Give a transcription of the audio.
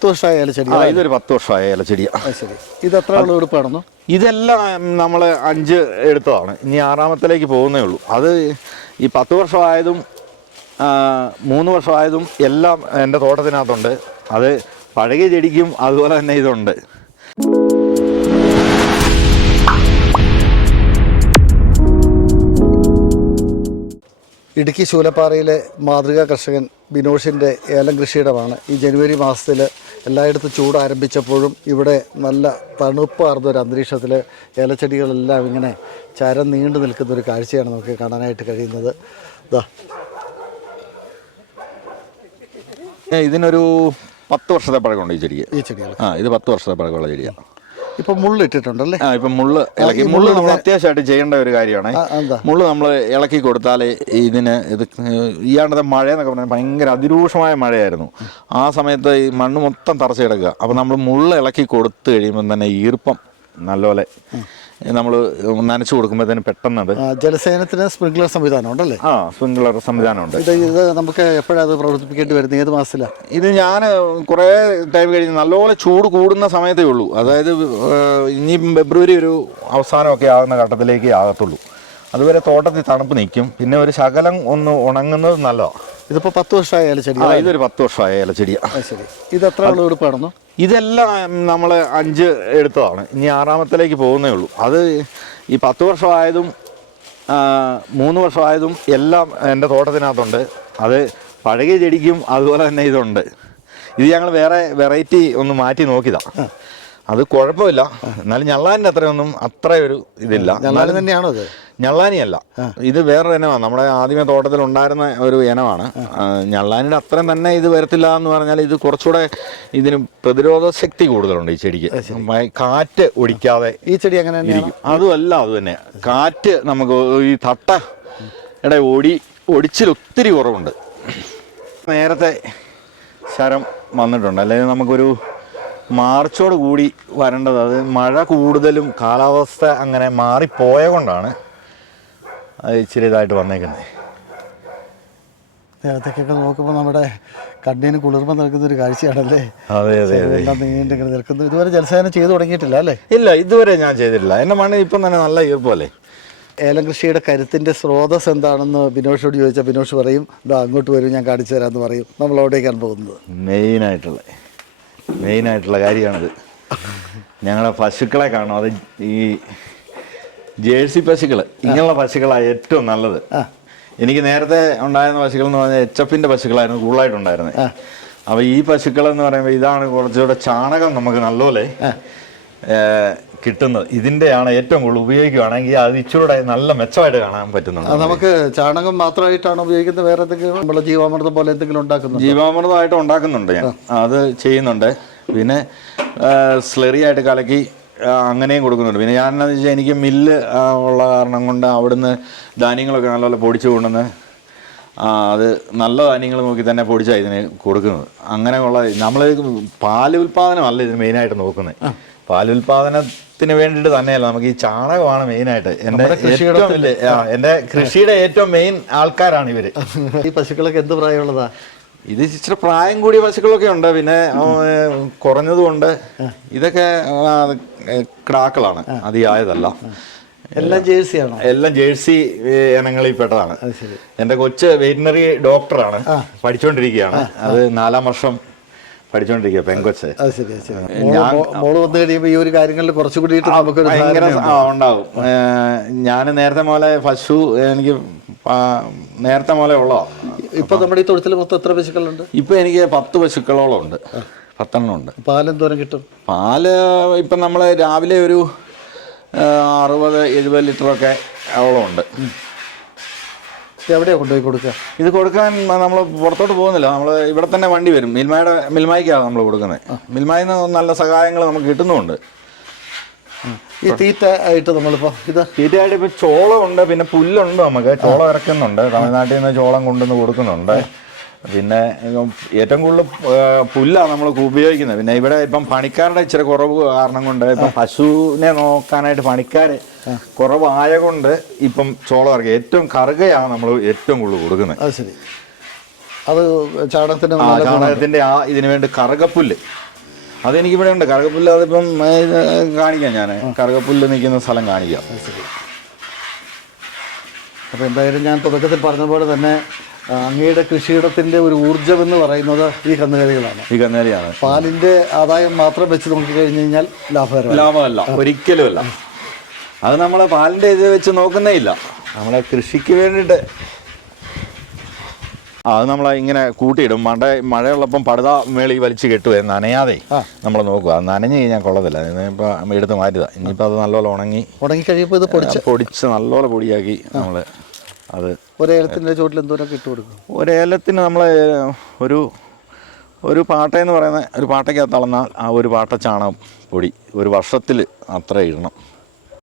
പത്ത് വർഷമായ ഇലച്ചെടി ഇതൊരു പത്ത് വർഷമായ ഇലച്ചെടിയാണ് ശരി. ഇത് എത്ര എടുപ്പാണെന്നോ ഇതെല്ലാം നമ്മൾ അഞ്ച് എടുത്തതാണ്. ഇനി ആറാമത്തിലേക്ക് പോകുന്നേ ഉള്ളൂ. അത് ഈ പത്ത് വർഷമായതും മൂന്ന് വർഷമായതും എല്ലാം എന്റെ തോട്ടത്തിനകത്തുണ്ട്. അത് പഴകിയ ചെടിക്കും അതുപോലെ തന്നെ ഇതുണ്ട്. ഇടുക്കി ശൂലപ്പാറയിലെ മാതൃകാ കർഷകൻ ബിനോഷിന്റെ ഏലം കൃഷിയിടമാണ്. ഈ ജനുവരി മാസത്തിൽ എല്ലായിടത്തും ചൂട് ആരംഭിച്ചപ്പോഴും ഇവിടെ നല്ല തണുപ്പാർന്ന ഒരു അന്തരീക്ഷത്തിൽ ഏലച്ചെടികളെല്ലാം ഇങ്ങനെ ചരം നീണ്ടു നിൽക്കുന്ന ഒരു കാഴ്ചയാണ് നമുക്ക് കാണാനായിട്ട് കഴിയുന്നത്. ഇതാ ഇതിനൊരു പത്ത് വർഷത്തെ പഴക്കമുണ്ട് ഈ ചെടിക്ക്. ഈ ചെടികൾ ആ ഇത് പത്ത് വർഷത്തെ പഴക്കമുള്ള ചെടിയാണ് ഇപ്പം മുള്ളിട്ടിട്ടുണ്ടല്ലേ ആ ഇപ്പൊ മുള്ള് ഇളക്കി. മുള്ള് നമ്മൾ അത്യാവശ്യമായിട്ട് ചെയ്യേണ്ട ഒരു കാര്യമാണ്. മുള്ള് നമ്മൾ ഇളക്കി കൊടുത്താൽ ഇതിന് ഇത് ഇയാണ്ടത്തെ മഴ എന്നൊക്കെ പറഞ്ഞാൽ ഭയങ്കര അതിരൂക്ഷമായ മഴയായിരുന്നു. ആ സമയത്ത് ഈ മണ്ണ് മൊത്തം തറച്ച് കിടക്കുക. അപ്പോൾ നമ്മൾ മുള്ള് ഇളക്കി കൊടുത്തു കഴിയുമ്പോൾ തന്നെ ഈർപ്പം നല്ലപോലെ നമ്മൾ നനച്ചു കൊടുക്കുമ്പോഴത്തേന് പെട്ടെന്ന് അത് ജലസേനത്തിന് സ്പ്രിംഗ്ലർ സംവിധാനം ഉണ്ടല്ലേ? ആ സ്പ്രിംഗ്ലർ സംവിധാനം ഉണ്ട്. ഇത് നമുക്ക് എപ്പോഴാണ് അത് പ്രവർത്തിപ്പിക്കേണ്ടി വരുന്നത്? ഏത് മാസത്തിലാണ് ഇത് ഞാൻ കുറേ ടൈം കഴിഞ്ഞ് നല്ലപോലെ ചൂട് കൂടുന്ന സമയത്തേ ഉള്ളൂ. അതായത് ഇനി ഫെബ്രുവരി ഒരു അവസാനമൊക്കെ ആകുന്ന ഘട്ടത്തിലേക്ക് ആകത്തുള്ളൂ. അതുവരെ തോട്ടത്തിൽ തണുപ്പ് നിൽക്കും. പിന്നെ ഒരു ശകലം ഒന്ന് ഉണങ്ങുന്നത് നല്ലതാണ് ഇതിപ്പോൾ പത്ത് വർഷമായ ഇലച്ചെടി ഇതൊരു പത്ത് വർഷമായ ഇലച്ചെടിയാണ് ശരി. ഇത് എത്ര വിളവെടുപ്പാണെന്നോ ഇതെല്ലാം നമ്മൾ അഞ്ച് എടുത്തതാണ്. ഇനി ആറാമത്തിലേക്ക് പോകുന്നേ ഉള്ളൂ. അത് ഈ പത്ത് വർഷമായതും മൂന്ന് വർഷമായതും എല്ലാം എന്റെ തോട്ടത്തിനകത്തുണ്ട്. അത് പഴകിയ ചെടിക്കും അതുപോലെ തന്നെ ഇതുണ്ട്. ഇത് ഞങ്ങൾ വേറെ വെറൈറ്റി ഒന്ന് മാറ്റി നോക്കിയതാ. അത് കുഴപ്പമില്ല. എന്നാലും ഞള്ളാന്റെ അത്രയൊന്നും അത്ര ഒരു ഇതില്ല ഞള്ളാനി തന്നെയാണോ അത്? ഞള്ളാനിയല്ല. ഇത് വേറൊരു ഇനമാണ്. നമ്മുടെ ആദ്യമേ തോട്ടത്തിൽ ഉണ്ടായിരുന്ന ഒരു ഇനമാണ്. ഞള്ളാനിയുടെ അത്രയും തന്നെ ഇത് വരത്തില്ല എന്ന് പറഞ്ഞാൽ ഇത് കുറച്ചുകൂടെ ഇതിന് പ്രതിരോധ ശക്തി കൂടുതലുണ്ട് ഈ ചെടിക്ക്. കാറ്റ് ഒടിക്കാതെ ഈ ചെടി അങ്ങനെ ഇരിക്കും. അതുമല്ല അത് തന്നെ. കാറ്റ് നമുക്ക് ഈ തട്ട ഇട ഓടി ഒടിച്ചിൽ ഒത്തിരി കുറവുണ്ട്. നേരത്തെ ശരം വന്നിട്ടുണ്ട്. അല്ലെങ്കിൽ നമുക്കൊരു മാർച്ചോട് കൂടി വരേണ്ടത് അത് മഴ കൂടുതലും കാലാവസ്ഥ അങ്ങനെ മാറിപ്പോയ കൊണ്ടാണ് അത് ഇച്ചിരി ഇതായിട്ട് വന്നേക്കുന്നത്. നേരത്തേക്കൊക്കെ നോക്കുമ്പോൾ നമ്മുടെ കണ്ണിന് കുളിർമ നൽകുന്ന ഒരു കാഴ്ചയാണല്ലേ? അതെ അതെ നിൽക്കുന്നത് നീണ്ടിങ്ങനെ നിൽക്കുന്നു. ഇതുവരെ ജലസേചനം ചെയ്തു തുടങ്ങിയിട്ടില്ല അല്ലേ? ഇല്ല ഇതുവരെ ഞാൻ ചെയ്തിട്ടില്ല. എന്റെ മണ്ണ് ഇപ്പം തന്നെ നല്ല ഈർപ്പല്ലേ ഏലം കൃഷിയുടെ കരുത്തിന്റെ സ്രോതസ് എന്താണെന്ന് ബിനോഷോട് ചോദിച്ചാൽ ബിനോഷ് പറയും അങ്ങോട്ട് വരും ഞാൻ കാണിച്ചു തരാമെന്ന് പറയും. നമ്മൾ അവിടേക്കാണ് പോകുന്നത് മെയിനായിട്ടുള്ള മെയിനായിട്ടുള്ള കാര്യമാണിത്. ഞങ്ങളെ പശുക്കളെ കാണും അത് ഈ ജേഴ്സി പശുക്കൾ ഇങ്ങനെയുള്ള പശുക്കളാണ് ഏറ്റവും നല്ലത്. എനിക്ക് നേരത്തെ ഉണ്ടായിരുന്ന പശുക്കൾ എന്ന് പറഞ്ഞാൽ എച്ച് എഫിന്റെ പശുക്കളായിരുന്നു കൂടുതലായിട്ടുണ്ടായിരുന്നത്. അപ്പോൾ ഈ പശുക്കൾ എന്ന് പറയുമ്പോൾ ഇതാണ് കുറച്ചുകൂടെ ചാണകം നമുക്ക് നല്ലപോലെ കിട്ടുന്നത്. ഇതിന്റെയാണ് ഏറ്റവും കൂടുതൽ ഉപയോഗിക്കുകയാണെങ്കിൽ അത് ഇച്ചിരൂടെ നല്ല മെച്ചമായിട്ട് കാണാൻ പറ്റുന്നുണ്ട്. നമുക്ക് ചാണകം മാത്രമായിട്ടാണ് ഉപയോഗിക്കുന്നത്. വേറെ എന്തെങ്കിലും നമ്മൾ ജീവാമൃതം പോലെ എന്തെങ്കിലും ഉണ്ടാക്കുന്നുണ്ടോ? ജീവാമൃതമായിട്ട് ഉണ്ടാക്കുന്നുണ്ട് ഞാൻ. അത് ചെയ്യുന്നുണ്ട്. പിന്നെ സ്ലെറി ആയിട്ട് കലക്കി അങ്ങനെയും കൊടുക്കുന്നുണ്ട്. പിന്നെ ഞാൻ എന്താണെന്ന് വെച്ചാൽ എനിക്ക് മില്ല് ഉള്ള കാരണം കൊണ്ട് അവിടുന്ന് ധാന്യങ്ങളൊക്കെ നല്ലപോലെ പൊടിച്ചു കൊണ്ടുവന്ന് അത് നല്ല ധാന്യങ്ങൾ നോക്കി തന്നെ പൊടിച്ചാണ് ഇതിന് കൊടുക്കുന്നത്. അങ്ങനെയുള്ള നമ്മൾ പാൽ ഉൽപ്പാദനമല്ല ഇത് മെയിനായിട്ട് നോക്കുന്നത്. പാൽ ഉൽപ്പാദനത്തിന് വേണ്ടിയിട്ട് തന്നെയല്ല നമുക്ക് ഈ ചാണകമാണ് മെയിനായിട്ട്. എന്റെ ഏറ്റവും വലിയ എന്റെ കൃഷിയുടെ ഏറ്റവും മെയിൻ ആൾക്കാരാണ് ഇവർ ഈ പശുക്കളൊക്കെ എന്ത് പ്രായമുള്ളതാ? ഇത് ഇച്ചിരി പ്രായം കൂടിയ പശുക്കളൊക്കെ ഉണ്ട്. പിന്നെ കുറഞ്ഞതുകൊണ്ട് ഇതൊക്കെ കിടാക്കളാണ് അതിയായതല്ല. എല്ലാം ജേഴ്സി ആണോ? എല്ലാം ജേഴ്സി ഇനങ്ങളിൽ പെട്ടതാണ്. എന്റെ കൊച്ച് വെറ്റിനറി ഡോക്ടറാണ്. പഠിച്ചുകൊണ്ടിരിക്കുകയാണ് അത് നാലാം വർഷം പഠിച്ചോണ്ടിരിക്കുക പെങ്കൊച്ച്. ശരി മോൾ വന്നു കഴിയുമ്പോൾ ഈ ഒരു കാര്യങ്ങളിൽ കുറച്ചുകൂടി ഭയങ്കര ഉണ്ടാവും. ഞാൻ നേരത്തെ മോലെ പശു എനിക്ക് നേരത്തെ മോലെ ഉള്ളോ? ഇപ്പൊ നമ്മുടെ ഈ തൊഴുത്തിൽ മൊത്തം എത്ര പശുക്കളുണ്ട്? ഇപ്പൊ എനിക്ക് പത്ത് പശുക്കളോളം ഉണ്ട്. പത്തെണ്ണം ഉണ്ട്. പാലെന്തോരം കിട്ടും? പാൽ ഇപ്പൊ നമ്മൾ രാവിലെ ഒരു അറുപത് എഴുപത് ലിറ്ററൊക്കെ അവളം ഉണ്ട് എവിടെയാണ് എവിടെയാ കൊണ്ടുപോയി കൊടുക്കുക? ഇത് കൊടുക്കാൻ നമ്മൾ പുറത്തോട്ട് പോകുന്നില്ല. നമ്മൾ ഇവിടെ തന്നെ വണ്ടി വരും. മിൽമയുടെ മിൽമായ്ക്കാണ് നമ്മൾ കൊടുക്കുന്നത്. മിൽമായിൽ നിന്ന് നല്ല സഹായങ്ങൾ നമുക്ക് കിട്ടുന്നുമുണ്ട്. ഈ തീറ്റ ആയിട്ട് നമ്മളിപ്പോൾ ഇത്? തീറ്റയായിട്ട് ഇപ്പോൾ ചോളമുണ്ട് പിന്നെ പുല്ലുണ്ട് നമുക്ക്. ചോളം ഇറക്കുന്നുണ്ട് തമിഴ്നാട്ടിൽ നിന്ന് ചോളം കൊണ്ടുവന്ന് കൊടുക്കുന്നുണ്ട്. പിന്നെ ഏറ്റവും കൂടുതൽ പുല്ലാണ് നമ്മൾ ഉപയോഗിക്കുന്നത്. പിന്നെ ഇവിടെ ഇപ്പം പണിക്കാരുടെ ഇച്ചിരി കുറവ് കാരണം കൊണ്ട് ഇപ്പം പശുവിനെ നോക്കാനായിട്ട് പണിക്കാർ കുറവായ കൊണ്ട് ഇപ്പം ചോളം ഇറക്കി. ഏറ്റവും കറുകയാണ് നമ്മൾ ഏറ്റവും കൂടുതൽ കൊടുക്കുന്നത്. അത് ശരി. അത് ചാണകത്തിന് ചാണകത്തിന്റെ ചാണകത്തിന്റെ ആ ഇതിനു വേണ്ടി കറുകപ്പുല്ല്. അതെനിക്ക് ഇവിടെ ഉണ്ട്. കറുകപ്പുല്ല് അതിപ്പം കാണിക്കാം ഞാൻ കറുകപ്പുല്ല് നിൽക്കുന്ന സ്ഥലം കാണിക്കാം. അപ്പോൾ എന്തായാലും ഞാൻ തുടക്കത്തിൽ പറഞ്ഞ പോലെ തന്നെ അങ്ങയുടെ കൃഷിയിടത്തിന്റെ ഒരു ഊർജം എന്ന് പറയുന്നത് ഈ കന്നുകാലികളാണ്. ഈ കന്നുകാലിയാണ്. പാലിന്റെ ആദായം മാത്രം വെച്ച് നോക്കി കഴിഞ്ഞു കഴിഞ്ഞാൽ ലാഭകരം ലാഭമല്ല ഒരിക്കലുമല്ല. അത് നമ്മളെ പാലിന്റെ ഇത് വെച്ച് നോക്കുന്നേ ഇല്ല. നമ്മളെ കൃഷിക്ക് വേണ്ടിയിട്ട്. അത് നമ്മൾ ഇങ്ങനെ കൂട്ടിയിടും. മഴ മഴയുള്ളപ്പം പടുത മേളി വലിച്ചു കെട്ടുവേ നനയാതെ നമ്മൾ നോക്കുക. അത് നനഞ്ഞു കഴിഞ്ഞാൽ കൊള്ളത്തില്ല. ഇപ്പം എടുത്ത് മാറ്റുക ഇനിയിപ്പോൾ അത് നല്ലപോലെ ഉണങ്ങി ഉണങ്ങി കഴിയുമ്പോൾ ഇത് പൊടിച്ച് പൊടിച്ച് നല്ലപോലെ പൊടിയാക്കി നമ്മൾ അത് ഒരേലത്തിന്റെ ചുവട്ടിൽ എന്തോരൊക്കെ ഇട്ട് കൊടുക്കും? ഒരേലത്തിന് നമ്മൾ ഒരു ഒരു പാട്ടയെന്ന് പറയുന്ന ഒരു പാട്ടയ്ക്കകത്ത് അളന്നാൽ ആ ഒരു പാട്ട ചാണകം പൊടി ഒരു വർഷത്തിൽ അത്ര ഇടണം.